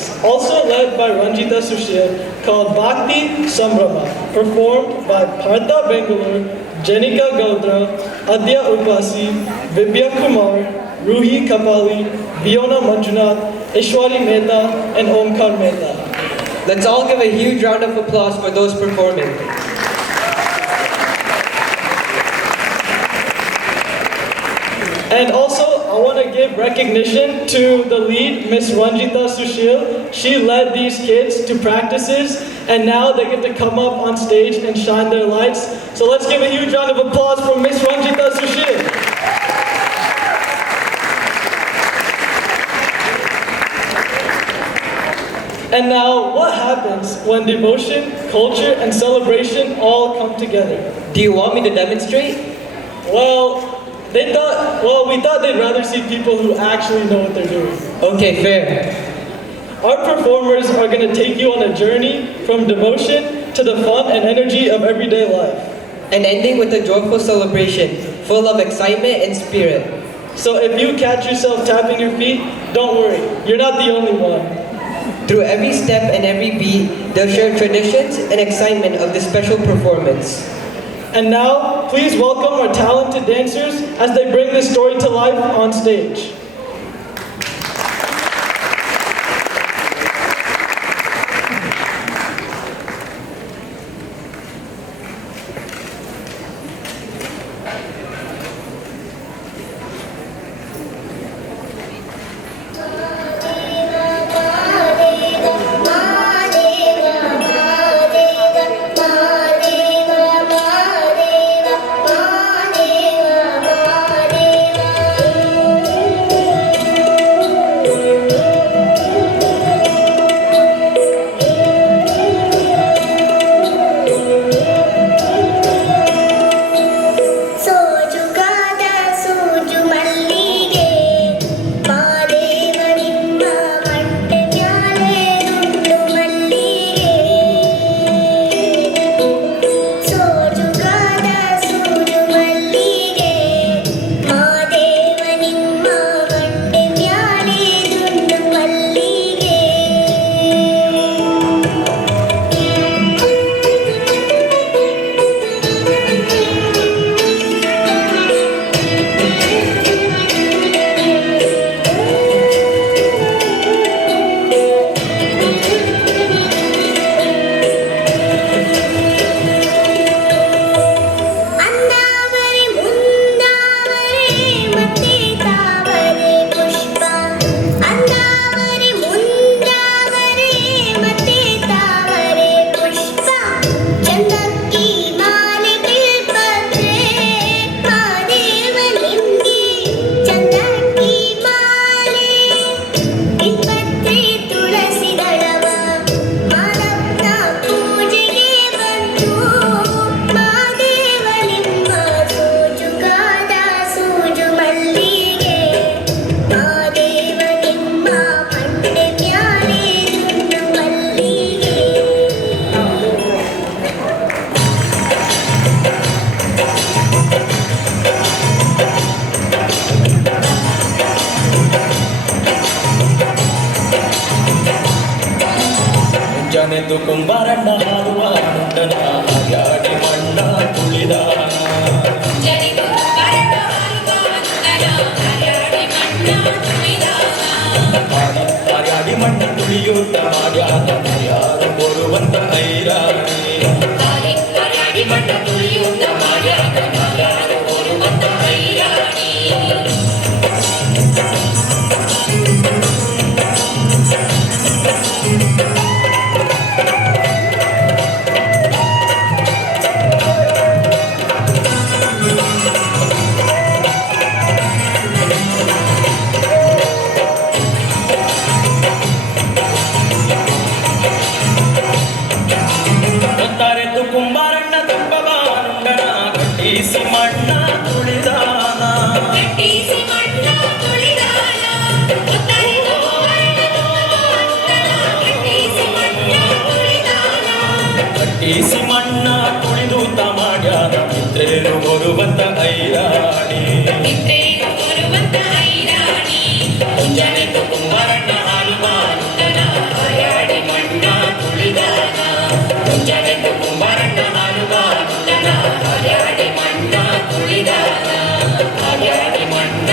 dance, also led by Ranjita Sushil, called Bhakti Sambrama, performed by Partha Bangalore, Jenika Gaudra, Adya Upasi, Vibhya Kumar, Ruhi Kapali, Viona Manjunath, Ishwari Mehta, and Omkar Mehta. Let's all give a huge round of applause for those performing. And also, I want to give recognition to the lead, Miss Ranjita Sushil. She led these kids to practices, and now they get to come up on stage and shine their lights. So let's give a huge round of applause for Miss Ranjita Sushil. And now, what happens when devotion, culture, and celebration all come together? Do you want me to demonstrate? We thought they'd rather see people who actually know what they're doing. Okay, fair. Our performers are going to take you on a journey from devotion to the fun and energy of everyday life. And ending with a joyful celebration, full of excitement and spirit. So if you catch yourself tapping your feet, don't worry, you're not the only one. Through every step and every beat, they'll share traditions and excitement of this special performance. And now, please welcome our talented dancers as they bring this story to life on stage. ಜನೆದು ಕುಂಬಾರಣ್ಣ ಹಾಡುವ ಮುಂಡನ ಹಾಯಾಡಿ ಮಣ್ಣ ತುಳಿದಾನ ಹಾಯಾಡಿ ಮಣ್ಣ ತುಳಿಯುತ್ತ ಮಾಡ್ಯಾದ ಯಾರು ಬರುವಂತ ಐರಾಣಿ ಮಣ್ಣ ತುಳಿಯುತ್ತ ಮಾಡ್ಯಾದ ಯಾರು ಬರುವಂತ ಐರಾಣಿ ಕುಂಬಾರಣ್ಣ ತುಂಬಬಾರುಂಡನ ಗಟ್ಟಿಸಿ ಮಣ್ಣ ತುಳಿದಾನ ಗಟ್ಟಿಸಿ ಮಣ್ಣ ತುಳಿದಾನ ಗಟ್ಟಿಸಿ ಮಣ್ಣ ತುಳಿದು ತಮಾಡ್ಯಾನ ಮಿತ್ರೇರು ಬರುವಂತ ಐರಾಣಿ ಮಿತ್ರೇರು ಬರುವಂತ ಐರಾಣಿ ಜನೆದು ಕುಂಬಾರಣ್ಣ ಹಾಡುವ ಕುಣಿದಾನ ಮುಂಜಾನೆದ್ದು ಕುಂಬಾರಣ್ಣ ಹಾಡುವ ನುಂಡನ ಹಾಡ್ಯಾಡಿ ಮಣ್ಣ ತುಳಿದಾನ ಹಾಡ್ಯಾಡಿ ಮಣ್ಣ